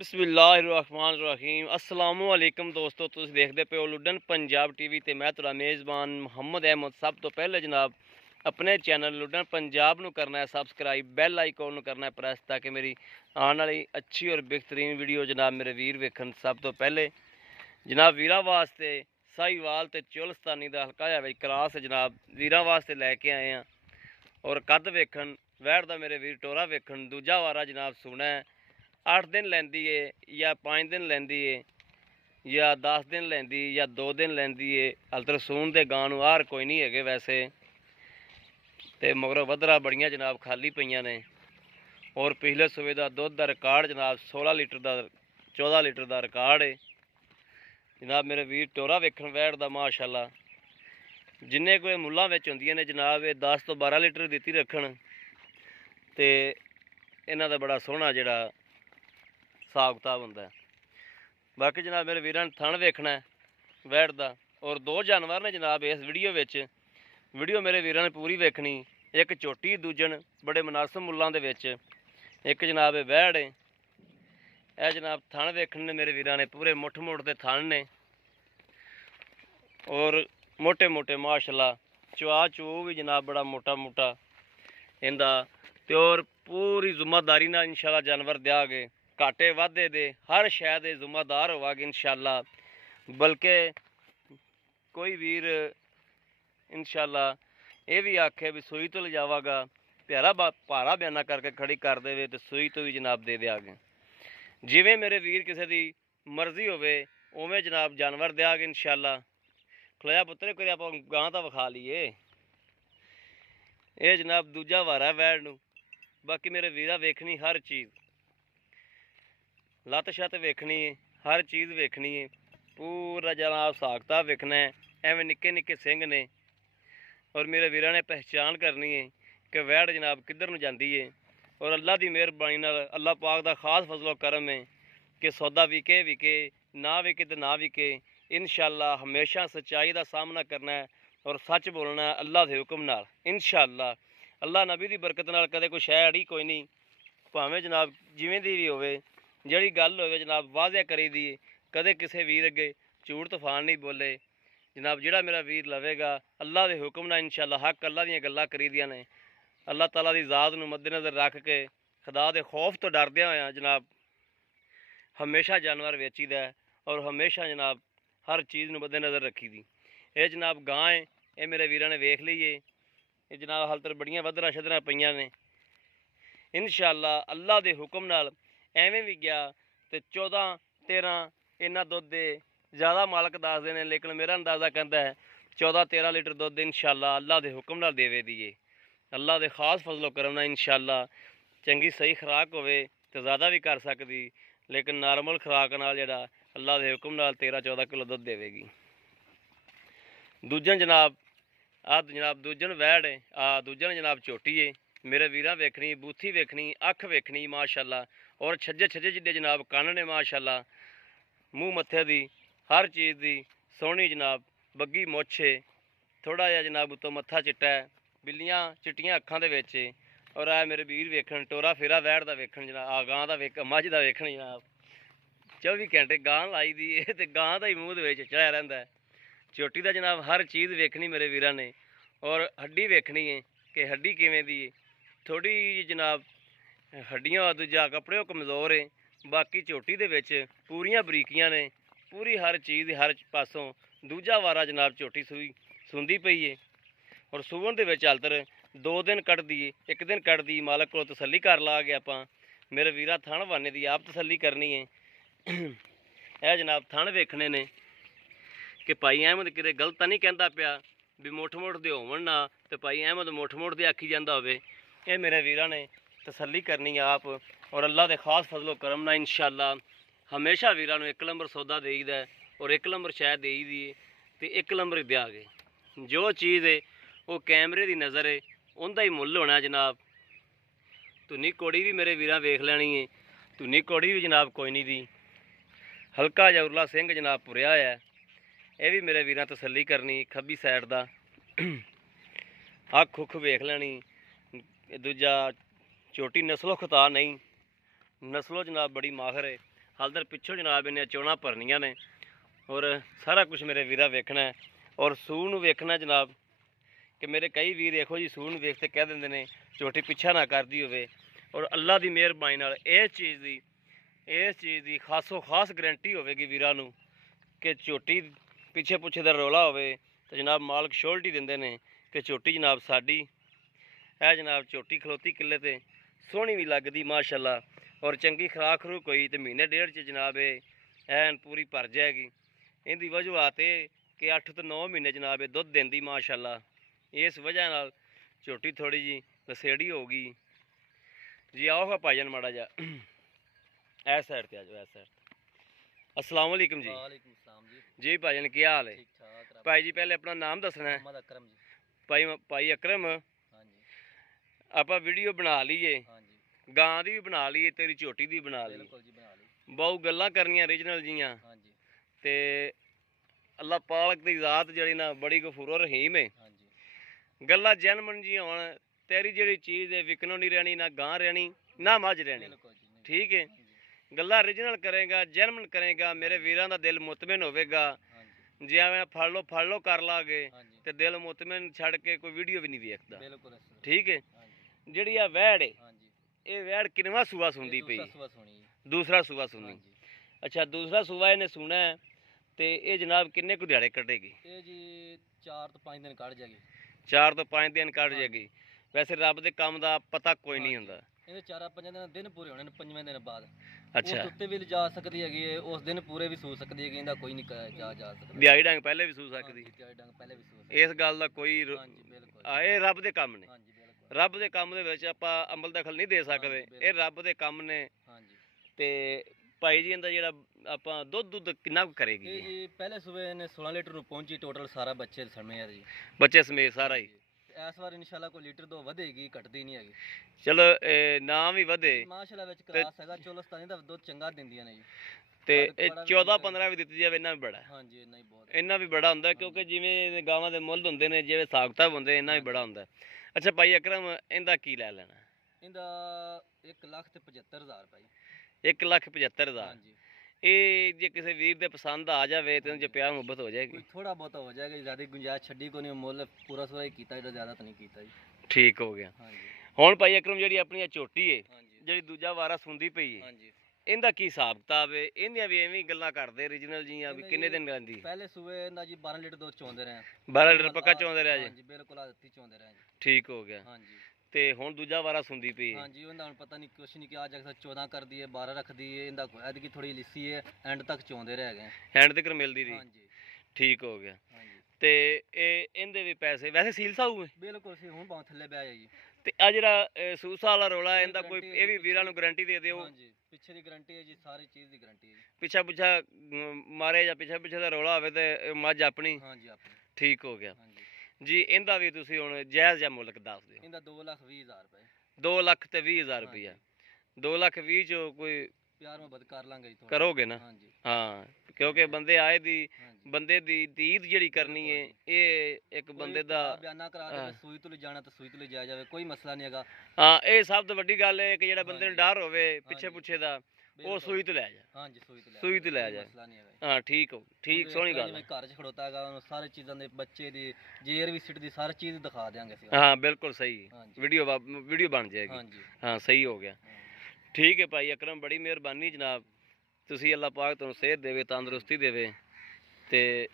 बिस्मिल्लाहिर्रहमानिर्रहीम अस्सलामुअलैकुम दोस्तों, तुसीं देखदे पे हो लुडन पंजाब टीवी ते मैं तुहाडा मेज़बान मुहम्मद अहमद। सब तो पहले जनाब अपने चैनल लुडन पंजाब नूं करना है सबसक्राइब, बैल आइकॉन नूं करना है प्रेस, ताकि मेरी आने वाली अच्छी और बेहतरीन वीडियो जनाब मेरे वीर वेखन। सब तो पहले जनाब वीरां वास्ते साहीवाल ते चुलस्तानी दा हल्का जिहा क्रॉस जनाब वीरां वास्ते लैके आए हैं। और कद वेखन वैड़ दा मेरे वीर टोरा वेखन। दूजा वारा जनाब सुना है 8 दिन लैंदी है या 5 दिन लैंदी है या 10 दिन लैंदी या 2 दिन लैंदी है। हल तक सून दे गां नूं हार कोई नहीं है वैसे, तो मगरों वधरा बड़ियां जनाब खाली पईयां ने। और पिछले सूबे का दुध का रिकॉर्ड जनाब 16 लीटर का 14 लीटर का रिकॉर्ड है जनाब। मेरे वीर टोरा वेखन वैड़ दा माशाअल्लाह जिन्ने कोई मुल्लां विच हुंदियां ने जनाब ये 10 तो 12 लीटर दित्ती रखन, तो इन्हां दा बड़ा सोहना जिहड़ा हिसाब किताब होंदा है। बाकी जनाब मेरे वीरां ने थण वेखना है वैड़ दा। और दो जानवर ने जनाब इस वीडियो मेरे वीरां ने पूरी वेखनी। एक झोटी दूजन बड़े मुनासिब मुल्लां दे विच, एक जनाब वैड़ है। यह जनाब थण वेखने ने मेरे वीरां ने पूरे मुठ मुठ के थण ने और मोटे मोटे माशाअल्लाह। चवा चू भी जनाब बड़ा मोटा मोटा इंदा, ते और पूरी जुम्मेदारी नाल इंशाअल्लाह जानवर देआगे। घाटे वाधे दे हर शै दे जुम्मेदार होवागे इंशाअल्लाह। बल्कि कोई वीर इंशाअल्लाह ये भी आखे भी सूई तो ले जावागा, भारा बयाना करके खड़ी कर दे तो सूई तो भी जनाब दे देआगे। जिवें मेरे वीर किसी की मर्जी होवे उवें जनाब जानवर देआगे इंशाअल्लाह। खलोया पुत्तर कोई आप गां तो विखा लीए। ये जनाब दूजा वारा वैड़ नूं। बाकी मेरे वीरा वेखनी हर चीज़, लत्त छत्त वेखनी है, हर चीज़ वेखनी है, पूरा जनाब हिसाब किताब वेखना है। एवं निक्के निक्के सिंह ने और मेरे वीरां ने पहचान करनी है कि वैड़ जनाब किधर नूं जांदी है। और अल्लाह की मेहरबानी नाल अल्लाह पाक का खास फजलो करम है कि सौदा विके विके ना विके तो ना विके, इंशाअल्लाह हमेशा सच्चाई का सामना करना है और सच बोलना है अल्लाह के हुक्म नाल इंशाअल्लाह। अल्लाह नबी की बरकत नाल कदे कोई शै अड़ी कोई नहीं, भावें जनाब जिवें दी भी होवे, जिहड़ी गल होवे जनाब वाजिया करी दी। कदे किसी वीर अगे झूठ तूफान नहीं बोले जनाब। जिहड़ा मेरा वीर लवेगा अल्लाह के हुक्म नाल इंशाअल्लाह हक अल्लाह दीयां गल्लां करी दियां ने। अल्लाह ताला की ज़ात नूं मद्देनज़र रख के खुदा के खौफ तो डरदियां होया जनाब हमेशा जानवर वेचीदा है और हमेशा जनाब हर चीज़ नूं मद्देनज़र रखी दी। ये जनाब गां है, ये मेरे वीरां ने वेख ली है। ये जनाब हाल तक बड़ियां वधरा शधरा पईयां ने इंशाअल्लाह अल्लाह के हुक्म नाल। एवें भी गया तो 14-13 इन्ना दुध दे ज़्यादा मालक दसदे ने, लेकिन मेरा अंदाज़ा कहता है 14-13 लीटर दुध इंशाअल्लाह अल्लाह के हुक्म नाल देवे दी है। अल्लाह के खास फजलो करम नाल इंशाअल्लाह चंगी सही खुराक होवे तो ज़्यादा भी कर सकदी, लेकिन नॉर्मल खुराक नाल जिहड़ा अल्लाह के हुक्म नाल 13-14 किलो दुध देवेगी। दूजन जनाब जनाब दूजन वैड़ है, दूजन जनाब झोटी है। मेरे वीरां वेखनी बूथी वेखनी अख वेखनी माशाअल्लाह। और छज्जे छज्जे जिद्दे जनाब कन्न ने माशाअल्लाह। मूँह मत्थे दी हर चीज़ दी सोहनी जनाब बग्गी मुछ है। थोड़ा जिहा जनाब उत्तों मत्था चिट्टा है, बिल्लियां चिट्टियां अखां दे विच है। और आ मेरे वीर वेखन टोरा फेरा वैड़ दा वेखन जनाब, गां दा वेख मझ दा वेखन जनाब। 24 घंटे गां लाई दी है तो गां दा ही मूँह दे विच चढ़ाया रहिंदा है। झोटी का जनाब हर चीज़ वेखनी मेरे वीरां ने। और हड्डी वेखनी है कि हड्डी किवें दी है, थोड़ी जनाब हड्डियां दूजा कपड़े कमज़ोर है। बाकी झोटी दे विच पूरियां बरीकियां ने, पूरी हर चीज़ हर पासों। दूजा वारा जनाब झोटी सूंदी पई है और सूवन दे विच हाल तक 2 दिन कटदी है, 1 दिन कटदी। मालक को तसल्ली कर ला गया आपां। मेरे वीरा थण वाने दी आप तसल्ली करनी है। यह जनाब थण वेखने ने कि भाई अहमद किते गलत तो नहीं कहता पिया भी मुठ मुठ दे होवन ना, तो भाई अहमद मुठ मुठ दे आखी जाता होवे। ये मेरे वीरां ने तसल्ली करनी है आप। और अल्लाह के खास फजलो करम ना इंशाअल्लाह हमेशा वीरां नूं 1 नंबर सौदा देईदा है और 1 नंबर शै देई दी है तो 1 नंबर देआगे। जो चीज़ है वो कैमरे की नज़र है उनका ही मुल होना जनाब। धुनी कौड़ी भी मेरे वीरां वेख लैनी है, धुनी कौड़ी भी जनाब कोई नहीं दी। हल्का जिहा उरला सिंह जनाब पुरिया है, यह भी मेरे वीरां तसल्ली करनी। खब्बी साइड का अख उख वेख लैनी। दूजा छोटी नस्लो खता नहीं, नस्लो जनाब बड़ी माहिर है। ਹਾਲ ਤੱਕ ਪਿੱਛੋਂ ਜਨਾਬ ਇਹਨੇ ਚੋਣਾਂ ਭਰਨੀਆਂ ਨੇ ਔਰ ਸਾਰਾ ਕੁਝ ਮੇਰੇ ਵੀਰਾ ਵੇਖਣਾ ਹੈ ਔਰ ਸੂਹ ਨੂੰ ਵੇਖਣਾ ਜਨਾਬ ਕਿ ਮੇਰੇ ਕਈ ਵੀਰ ਦੇਖੋ ਜੀ ਸੂਹ ਨੂੰ ਵੇਖ ਕੇ ਕਹਿ ਦਿੰਦੇ ਨੇ ਝੋਟੀ ਪਿੱਛਾ ਨਾ ਕਰਦੀ ਹੋਵੇ ਔਰ ਅੱਲਾ ਦੀ ਮਿਹਰਬਾਨੀ ਨਾਲ ਇਸ ਚੀਜ਼ ਦੀ ਖਾਸੋ ਖਾਸ ਗਰੰਟੀ ਹੋਵੇਗੀ ਵੀਰਾਂ ਨੂੰ ਕਿ ਝੋਟੀ ਪਿੱਛੇ ਪੁੱਛੇ ਦਾ ਰੌਲਾ ਹੋਵੇ ਤਾਂ ਜਨਾਬ ਮਾਲਕ ਸ਼ੋਰਟੀ ਦਿੰਦੇ ਨੇ ਕਿ ਝੋਟੀ ਜਨਾਬ ਸਾਡੀ ਹੈ ਜਨਾਬ ਝੋਟੀ ਖਲੋਤੀ ਕਿੱਲੇ ਤੇ ਸੋਹਣੀ ਵੀ ਲੱਗਦੀ ਮਾਸ਼ਾਅੱਲਾ ਔਰ ਚੰਗੀ ਖੁਰਾਕ ਖਰੂਕ ਹੋਈ ਤੇ ਮਹੀਨੇ ਡੇਢ 'ਚ ਜਨਾਬ ਇਹ ਐਨ ਪੂਰੀ ਭਰ ਜਾਏਗੀ। ਇਹਦੀ ਵਜ੍ਹਾ ਤੇ ਕਿ 8 ਤੋਂ 9 ਮਹੀਨੇ ਜਨਾਬ ਇਹ ਦੁੱਧ ਦਿੰਦੀ ਮਾਸ਼ਾਅੱਲਾ। ਇਸ ਵਜ੍ਹਾ ਨਾਲ ਝੋਟੀ ਥੋੜੀ ਜੀ ਨਸੇੜੀ ਹੋ ਗਈ ਜੀ। ਆਓ ਭਾਈਜਾਨ ਮਾੜਾ ਜਾ ਇਸ ਸਾਈਡ ਤੇ ਆ ਜਾਓ, ਇਸ ਸਾਈਡ। अस्सलाम वालेकुम जी। वालेकुम सलाम जी। जी भाईजान क्या हाल है? ठीक ठाक भाई जी पहले अपना नाम दसना है। मोहम्मद अकरम जी। भाई अकरम हाँ जी। आप वीडियो बना लीए, हाँ जी। गां दी भी बना लीए, तेरी झोटी दी बना ली, बिल्कुल जी बना ली। बहुत गल्लां करनियां ओरिजिनल जियां। हाँ जी। ते अल्लाह पाक दी ज़ात जड़ी ना बड़ी गफूर रहीम है। हाँ जी। गल्लां जैनमन जी होण तेरी जड़ी चीज़ है विकनो नहीं रहनी, ना गां रहनी ना मझ रहनी। बिल्कुल जी नहीं। ठीक है, जी। गल्लां ओरिजिनल करेगा, जैनमन करेगा, मेरे वीरां दा दिल मुतमिन होवेगा। हाँ जी। जे एवें फड़ लो कर लागे हाँ जी। ते दिल मुतमिन छड़ के कोई वीडियो भी नहीं वेखदा। बिल्कुल ऐसे। ठीक है, हाँ जी। ਜਿਹੜੀ ਆ ਵੈੜ ਹੈ हाँ जी। ਇਹ ਵੈੜ ਕਿੰਨਵਾਂ ਸੂਆ ਸੁਣਦੀ ये ਪਈ? दूसरा सुबह सुनी जी। ਦੂਸਰਾ ਸੂਆ हाँ ਸੁਣੀ। जी। ਅੱਛਾ ਦੂਸਰਾ ਸੂਆ ਇਹਨੇ ਸੁਣਾ ਹੈ ਤੇ ਇਹ ਜਨਾਬ ਕਿੰਨੇ ਕੁ ਦਿਹਾੜੇ ਕੱਢੇਗੀ? ये जी 4 तो 5 दिन काट जाएगी। 4 ਤੋਂ 5 ਦਿਨ ਕੱਢ ਹਾਂ। ਜਾਏਗੀ। ਵੈਸੇ ਰੱਬ ਦੇ ਕੰਮ ਦਾ ਪਤਾ ਕੋਈ ਨਹੀਂ ਹਾਂਜੀ। ਹੁੰਦਾ। ਇਹਦੇ 4-5 ਦਿਨ ਪੂਰੇ ਹੋਣੇ ਨੇ, 5ਵੇਂ ਦਿਨ ਬਾਅਦ ਅੱਛਾ ਉਸ ਉੱਤੇ ਵੀ ਲਿਜਾ ਸਕਦੀ ਹੈਗੀ ਹੈ, ਉਸ ਦਿਨ ਪੂਰੇ ਵੀ ਸੂ ਸਕਦੀ ਹੈਗੀ, ਇਹਦਾ ਕੋਈ ਨਹੀਂ ਜਾ ਸਕਦਾ। ਦਿਹਾੜੀ ਡੰਗ ਪਹਿਲੇ ਵੀ ਸੂ ਸਕਦੀ। ਹਾਂਜੀ, ਦਿਹਾੜੀ ਡੰਗ ਪਹਿਲੇ ਵੀ ਸੂ ਸਕਦੀ। ਇਸ ਗੱਲ ਦਾ ਕੋਈ ਹਾਂਜੀ ਬਿਲਕੁਲ। ਇਹ ਰੱਬ ਦੇ ਕੰਮ ਨੇ। ਹਾਂਜੀ ਬਿਲਕੁਲ। ਰੱਬ ਦੇ ਕੰਮ ਦੇ ਵਿੱਚ ਆਪਾਂ ਅਮਲ ਦਖਲ ਨਹੀਂ ਦੇ ਸਕਦੇ। ਬਿਲਕੁਲ। ਇਹ ਰੱਬ ਦੇ ਕੰਮ ਨੇ। ਹਾਂਜੀ। ਤੇ ਭਾਈ ਜੀ ਇਹਦਾ ਜਿਹੜਾ ਆਪਾਂ ਦੁੱਧ ਕਿੰਨਾ ਕੁ ਕਰੇਗੀ ਇਹ ਇਹ? ਜੀ ਪਹਿਲੇ ਸਵੇਰ ਨੇ 16 ਲੀਟਰ ਨੂੰ ਪਹੁੰਚੀ ਟੋਟਲ ਸਾਰਾ ਬੱਚੇ ਸਮੇਂ ਜੀ। ਬੱਚੇ ਸਮੇਤ ਸਾਰਾ ਹੀ? ਤੇ ਇਸ ਵਾਰ ਇਨਸ਼ਾਅੱਲਾ ਕੋਈ ਲੀਟਰ ਤੋਂ ਵਧੇਗੀ, ਘਟਦੀ ਨਹੀਂ ਹੈਗੀ। ਚਲੋ ਨਾ ਵੀ ਵਧੇ ਮਾਸ਼ਾਅੱਲਾ ਵਿੱਚ ਕਲਾਸ ਹੈਗਾ, ਚੋਲਸਤਾਨੀ ਦਾ ਦੁੱਧ ਚੰਗਾ ਦਿੰਦੀਆਂ ਨੇ ਜੀ। ਤੇ ਕੱਦ ਇਹ ਕੁਆੜਾ ਵੀ 14-15 ਵੀ ਦਿੱਤੀ ਜਾਵੇ ਇੰਨਾ ਵੀ ਬੜਾ ਹੈ। ਹਾਂਜੀ ਇੰਨਾ ਹੀ ਬਹੁਤ। ਇੰਨਾ ਵੀ ਬੜਾ ਹੁੰਦਾ ਕਿਉਂਕਿ ਜਿਵੇਂ ਗਾਵਾਂ ਦੇ ਮੁੱਲ ਹੁੰਦੇ ਨੇ, ਜਿਵੇਂ ਸਾਖਤਾ ਹੁੰਦੇ ਇੰਨਾ ਵੀ ਬੜਾ ਹੁੰਦਾ। ਅੱਛਾ ਭਾਈ ਅਕਰਮ ਇਹਦਾ ਕੀ ਲੈ ਲੈਣਾ? ਇਹਦਾ 1,75,000 ਰੁਪਏ। 1,75,000? ਹਾਂਜੀ। ਇਹ ਜੇ ਕਿਸੇ ਵੀਰ ਦੇ ਪਸੰਦ ਆ ਜਾਵੇ ਤੇ ਜੇ ਪਿਆਰ ਮੁਹੱਬਤ ਹੋ ਜਾਏਗੀ? ਕੋਈ ਥੋੜਾ ਬਹੁਤਾ ਹੋ ਜਾਏਗਾ, ਜ਼ਿਆਦਾ ਗੁੰਜਾਇਸ਼ ਛੱਡੀ ਕੋਈ ਨਹੀਂ, ਮੁੱਲ ਪੂਰਾ ਸੂਰਾ ਹੀ ਕੀਤਾ, ਇਹਦਾ ਜ਼ਿਆਦਾ ਤਾਂ ਨਹੀਂ ਕੀਤਾ ਜੀ। ਠੀਕ ਹੋ ਗਿਆ। ਹਾਂਜੀ। ਹੁਣ ਭਾਈ ਅਕਰਮ ਜਿਹੜੀ ਆਪਣੀ ਇਹ ਝੋਟੀ ਏ ਹਾਂਜੀ। ਜਿਹੜੀ ਦੂਜਾ ਵਾਰਾ ਸੁੰਦੀ ਪਈ ਏ, ਹਾਂਜੀ। ਇਹਦਾ ਕੀ ਹਿਸਾਬ ਕਿਤਾਬ ਏ? ਇਹਦੀਆਂ ਵੀ ਐਵੇਂ ਹੀ ਗੱਲਾਂ ਕਰਦੇ ਓਰੀਜਨਲ ਜੀਆਂ ਵੀ ਕਿੰਨੇ ਦਿਨ ਰਹਿੰਦੀ? ਪਹਿਲੇ ਸੂਏ ਇਹਦਾ ਜੀ 12 ਲੀਟਰ ਦੁੱਧ ਚੋਂਦੇ ਰਹੇ। 12 ਲੀਟਰ ਪੱਕਾ ਚੋਂਦੇ ਰਿਹਾ ਜੀ? ਹਾਂਜੀ ਬਿਲਕੁਲ ਆਦਤੀ ਚੋਂਦੇ ਰਹੇ ਜੀ। ਠੀਕ ਹੋ ਗਿਆ। ਹਾਂਜੀ। ਤੇ ਹੁਣ ਦੂਜਾ ਵਾਰਾ ਸੁੰਦੀ ਪਈ ਏ? ਹਾਂਜੀ ਉਹਦਾ ਹੁਣ ਪਤਾ ਨਹੀਂ ਕੁਛ ਨਹੀਂ ਕਿ ਆ ਜਾ 14 ਕਰਦੀ ਹੈ, 12 ਰੱਖਦੀ ਹੈ, ਇਹਦਾ ਐਤਕੀ ਥੋੜੀ ਲਿੱਸੀ ਹੈ, ਐਂਡ ਤੱਕ ਚੋਂਦੇ ਰਹਿ ਗਏ। ਹੈਂਡ ਤੱਕ ਮਿਲਦੀ ਰਹੀ? ਹਾਂਜੀ। ਠੀਕ ਹੋ ਗਿਆ। ਹਾਂਜੀ ਤੇ ਇਹ ਇਹਦੇ ਵੀ ਪੈਸੇ ਵੈਸੇ ਸੀਲ ਸਾਊ ਹੈ? ਬਿਲਕੁਲ ਸੀ, ਹੁਣ ਭਾਵੇਂ ਥੱਲੇ ਬਹਿ ਜਾਏ ਜੀ। ਤੇ ਆ ਜਿਹੜਾ ਸੂਸਾ ਵਾਲਾ ਰੋਲਾ ਇਹ ਇਹਦਾ ਕੋਈ guarantee ਇਹ ਵੀ ਹੈ ਵੀਰਾਂ ਨੂੰ ਗਾਰੰਟੀ ਦੇ ਦਿਓ? ਹਾਂਜੀ ਪਿੱਛੇ ਦੀ ਗਾਰੰਟੀ ਹੈ ਜੀ, ਸਾਰੀ ਚੀਜ਼ ਦੀ ਗਾਰੰਟੀ ਹੈ ਜੀ। ਪਿੱਛਾ ਪੁੱਛਾ ਮਾਰੇ ਜਾਂ ਪਿੱਛੇ ਦਾ ਰੋਲਾ ਹੋਵੇ ਤੇ ਇਹ ਮੱਝ ਆਪਣੀ? ਹਾਂਜੀ ਆਪਣੀ। ਠੀਕ ਹੋ ਗਿਆ ਹਾਂਜੀ। ਜੀ। ਇਹਦਾ ਵੀ ਤੁਸੀਂ ਹੁਣ ਜਾਇਜ਼ ਜਿਹਾ ਮੁੱਲ ਦੱਸ ਦਿਓ। ਇਹਦਾ 2,20,000 ਰੁਪਏ। 2,20,000 ਰੁਪਈਆ? 2,20,000 ਚੋਂ ਕੋਈ ਪਿਆਰ ਮੁਹੱਬਤ ਕਰ ਲਾਂਗੇ ਜੀ ਥੋੜ੍ਹਾ। ਕਰੋਗੇ ਨਾ? ਹਾਂਜੀ। ਹਾਂ ਕਿਉਂਕਿ ਬੰਦੇ ਆਏ ਦੀ ਹਾਂਜੀ। ਬੰਦੇ ਦੀ ਦੀਦ ਜਿਹੜੀ ਕਰਨੀ ਹੈ ਇਹ ਇੱਕ ਬੰਦੇ ਦਾ ਬਿਆਨਾ ਕਰਾ ਦੇ, ਸੂਈ ਤੋਂ ਲੈ ਜਾਣਾ ਤਾਂ ਸੂਈ ਤੋਂ ਲੈ ਜਾਇਆ ਜਾਵੇ, ਕੋਈ ਮਸਲਾ ਨਹੀਂ ਹੈਗਾ। ਹਾਂ ਇਹ ਸਭ ਤੋਂ ਵੱਡੀ ਗੱਲ ਹੈ ਕਿ ਜਿਹੜਾ ਬੰਦੇ ਨੂੰ ਹਾਂਜੀ। ਡਰ ਹੋਵੇ ਪਿੱਛੇ ਹਾਂਜੀ। ਪੁੱਛੇ ਦਾ ਉਹ ਬਿਲਕੁਲ। ਸੂਈ ਤੋਂ ਲੈ ਜਾ। ਹਾਂਜੀ ਸੂਈ ਤੋਂ ਲੈ ਸੂਈ ਤੋਂ ਲੈ ਕੋਈ ਜਾ। ਮਸਲਾ ਨਹੀਂ ਹੈਗਾ ਜੀ। ਹਾਂ ਠੀਕ ਹੋ ਠੀਕ, ਉਹਦੇ ਸੋਹਣੀ ਇਸ ਤਰ੍ਹਾਂ ਗੱਲ ਹੈ। ਜਿਵੇਂ ਘਰ 'ਚ ਖੜੋਤਾ ਹੈਗਾ, ਉਹਨੂੰ ਸਾਰੀ ਚੀਜ਼ਾਂ ਦੇ ਬੱਚੇ ਦੀ ਜੇਰ ਵੀ ਸਿੱਟ ਦੀ ਸਾਰੀ ਚੀਜ਼ ਦਿਖਾ ਦਿਆਂਗੇ ਅਸੀਂ। ਹਾਂ ਬਿਲਕੁਲ ਸਹੀ। ਹਾਂਜੀ। ਵੀਡੀਓ ਬਣ ਜਾਏਗੀ। ਹਾਂਜੀ। ਹਾਂ ਸਹੀ ਹੋ ਗਿਆ। ਹਾਂਜੀ। ਠੀਕ ਹੈ ਭਾਈ ਅਕਰਮ, ਬੜੀ ਮਿਹਰਬਾਨੀ ਜਨਾਬ। ਤੁਸੀਂ ਅੱਲਾਹ ਪਾਕ ਤੁਹਾਨੂੰ ਸਿਹਤ ਦੇਵੇ, ਤੰਦਰੁਸਤੀ ਦੇਵੇ। ਤੇ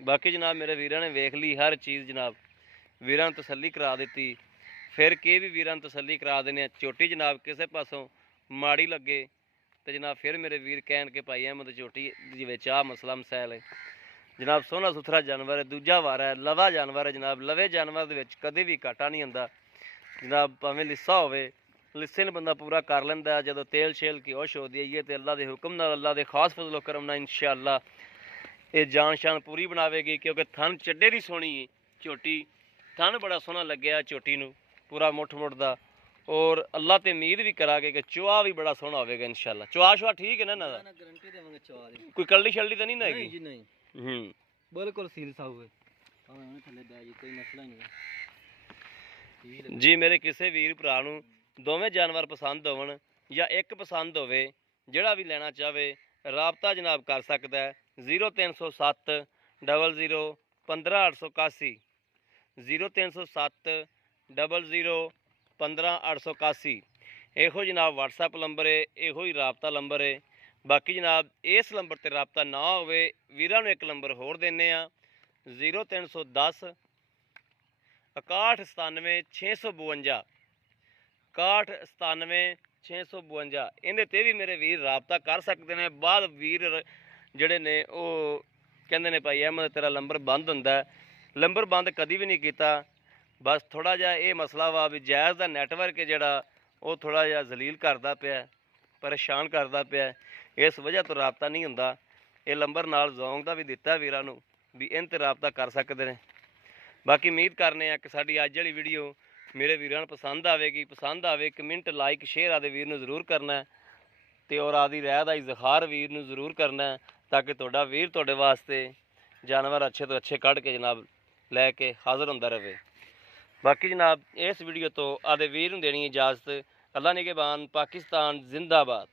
ਬਾਕੀ ਜਨਾਬ ਮੇਰੇ ਵੀਰਾਂ ਨੇ ਵੇਖ ਲਈ ਹਰ ਚੀਜ਼ ਜਨਾਬ, ਵੀਰਾਂ ਨੂੰ ਤਸੱਲੀ ਕਰਾ ਦਿੱਤੀ। ਫਿਰ ਕੇ ਵੀ ਵੀਰਾਂ ਨੂੰ ਤਸੱਲੀ ਕਰਾ ਦਿੰਦੇ ਆ। ਝੋਟੀ ਜਨਾਬ ਕਿਸੇ ਪਾਸੋਂ ਮਾੜੀ ਲੱਗੇ ਤੇ ਜਨਾਬ ਫਿਰ ਮੇਰੇ ਵੀਰ ਕਹਿਣ ਕਿ ਭਾਈ ਅਹਿਮਦ ਝੋਟੀ ਦੇ ਵਿੱਚ ਆਹ ਮਸਲਾ ਮਸੈਲ ਹੈ। ਜਨਾਬ ਸੋਹਣਾ ਸੁਥਰਾ ਜਾਨਵਰ ਹੈ, ਦੂਜਾ ਵਾਰਾ ਹੈ, ਲਵਾ ਜਾਨਵਰ ਹੈ ਜਨਾਬ। ਲਵੇ ਜਾਨਵਰ ਦੇ ਵਿੱਚ ਕਦੇ ਵੀ ਘਾਟਾ ਨਹੀਂ ਹੁੰਦਾ ਜਨਾਬ। ਭਾਵੇਂ ਲਿੱਸਾ ਹੋਵੇ, ਲਿੱਸੇ ਨੂੰ ਬੰਦਾ ਪੂਰਾ ਕਰ ਲੈਂਦਾ। ਜਦੋਂ ਤੇਲ ਛੇਲ ਕੀ ਹੋਸ਼ ਹੋ ਜਾਈਏ ਤੇ ਅੱਲਾ ਦੇ ਹੁਕਮ ਨਾਲ, ਅੱਲਾ ਦੇ ਖਾਸ ਫਜ਼ਲ ਕਰਮ ਨਾਲ ਇਨਸ਼ਾਅੱਲਾ ਇਹ ਜਾਨ ਸ਼ਾਨ ਪੂਰੀ ਬਣਾਵੇਗੀ। ਕਿਉਂਕਿ ਥਣ ਚੱਡੇ ਦੀ ਸੋਹਣੀ ਹੈ ਝੋਟੀ, ਥਣ ਬੜਾ ਸੋਹਣਾ ਲੱਗਿਆ ਝੋਟੀ ਨੂੰ, ਪੂਰਾ ਮੁੱਠ ਦਾ। ਔਰ ਅੱਲਾ ਤੇ ਉਮੀਦ ਵੀ ਕਰਾਂਗੇ ਕਿ ਚੁਆ ਵੀ ਬੜਾ ਸੋਹਣਾ ਹੋਵੇਗਾ ਇਨਸ਼ਾਅੱਲਾ। ਚੁਆ ਸ਼ੁਆ ਠੀਕ ਹੈ ਨਾ ਇਹਨਾਂ ਦਾ? ਨਾ ਗਾਰੰਟੀ ਦੇਵਾਂਗੇ ਚਵਾ ਦੀ। ਕੋਈ ਕਲੜੀ ਸ਼ਲੜੀ ਤਾਂ ਨਹੀਂ ਨਾ ਨਹੀਂ ਹੈਗੀ? ਜੀ ਨਹੀਂ, ਬਿਲਕੁਲ ਸੀਲ ਸਾਊ ਹੈ। ਹਾਂ ਥੱਲੇ ਬਹਿ ਜੀ, ਕੋਈ ਮਸਲਾ ਹੀ ਨਹੀਂ ਹੈ। ਜੀ ਮੇਰੇ ਕਿਸੇ ਵੀਰ ਭਰਾ ਨੂੰ ਦੋਵੇਂ ਜਾਨਵਰ ਪਸੰਦ ਹੋਵਣ ਜਾਂ ਇੱਕ ਪਸੰਦ ਹੋਵੇ ਜਿਹੜਾ ਵੀ ਲੈਣਾ ਚਾਹਵੇ ਰਾਬਤਾ ਜਨਾਬ ਕਰ ਸਕਦਾ ਹੈ। 0307 00 15881 0307 00 15881 ਇਹੋ ਜਨਾਬ WhatsApp ਨੰਬਰ ਹੈ, ਇਹੋ ਹੀ ਰਾਬਤਾ ਨੰਬਰ ਹੈ। ਬਾਕੀ ਜਨਾਬ ਇਸ ਨੰਬਰ ਤੇ ਰਾਬਤਾ ਨਾ ਹੋਵੇ ਵੀਰਾਂ ਨੂੰ ਇੱਕ ਨੰਬਰ ਹੋਰ ਦਿੰਦੇ ਆ 0310 6197 652 6197 652 ਇਹਦੇ ਤੇ ਵੀ ਮੇਰੇ ਵੀਰ ਰਾਬਤਾ ਕਰ ਸਕਦੇ ਨੇ। ਬਾਅਦ ਵੀਰ ਜਿਹੜੇ ਨੇ ਉਹ ਕਹਿੰਦੇ ਨੇ ਭਾਈ ਅਹਿਮਦ ਤੇਰਾ ਨੰਬਰ ਬੰਦ ਹੁੰਦਾ। ਨੰਬਰ ਬੰਦ ਕਦੀ ਵੀ ਨਹੀਂ ਕੀਤਾ, ਬਸ ਥੋੜਾ ਜਿਹਾ ਇਹ ਮਸਲਾ ਵਾ ਵੀ ਜਾਇਜ਼ ਦਾ ਨੈਟਵਰਕ ਹੈ ਜਿਹੜਾ ਉਹ ਥੋੜਾ ਜਿਹਾ ਜ਼ਲੀਲ ਕਰਦਾ ਪਿਆ, ਪਰੇਸ਼ਾਨ ਕਰਦਾ ਪਿਆ, ਇਸ ਵਜ੍ਹਾ ਤੋਂ ਰਾਬਤਾ ਨਹੀਂ ਹੁੰਦਾ। ਇਹ ਨੰਬਰ ਨਾਲ ਜ਼ੋਂਗ ਦਾ ਵੀ ਦਿੱਤਾ ਵੀਰਾਂ ਨੂੰ ਵੀ ਇਹਨਾਂ ਤੇ ਰਾਬਤਾ ਕਰ ਸਕਦੇ ਨੇ। ਬਾਕੀ ਉਮੀਦ ਕਰਨੇ ਆ ਕਿ ਸਾਡੀ ਅੱਜ ਵਾਲੀ ਵੀਡੀਓ ਮੇਰੇ ਵੀਰਾਂ ਨੂੰ ਪਸੰਦ ਆਵੇਗੀ। ਪਸੰਦ ਆਵੇ ਕਮੈਂਟ ਲਾਈਕ ਸ਼ੇਅਰ ਆਦੇ ਵੀਰ ਨੂੰ ਜ਼ਰੂਰ ਕਰਨਾ ਤੇ ਔਰ ਆਦੀ ਰਾਏ ਦਾ ਇਜ਼ਹਾਰ ਵੀਰ ਨੂੰ ਜ਼ਰੂਰ ਕਰਨਾ ਤਾਂ ਕਿ ਤੁਹਾਡਾ ਵੀਰ ਤੁਹਾਡੇ ਵਾਸਤੇ ਜਾਨਵਰ ਅੱਛੇ ਤੋਂ ਅੱਛੇ ਕੱਢ ਕੇ ਜਨਾਬ ਲੈ ਕੇ ਹਾਜ਼ਰ ਹੁੰਦਾ ਰਹੇ। ਬਾਕੀ ਜਨਾਬ ਇਸ ਵੀਡੀਓ ਤੋਂ ਆਦੇ ਵੀਰ ਨੂੰ ਦੇਣੀ ਇਜਾਜ਼ਤ। ਅੱਲਾ ਨਿਗਹਿਬਾਨ। ਪਾਕਿਸਤਾਨ ਜ਼ਿੰਦਾਬਾਦ।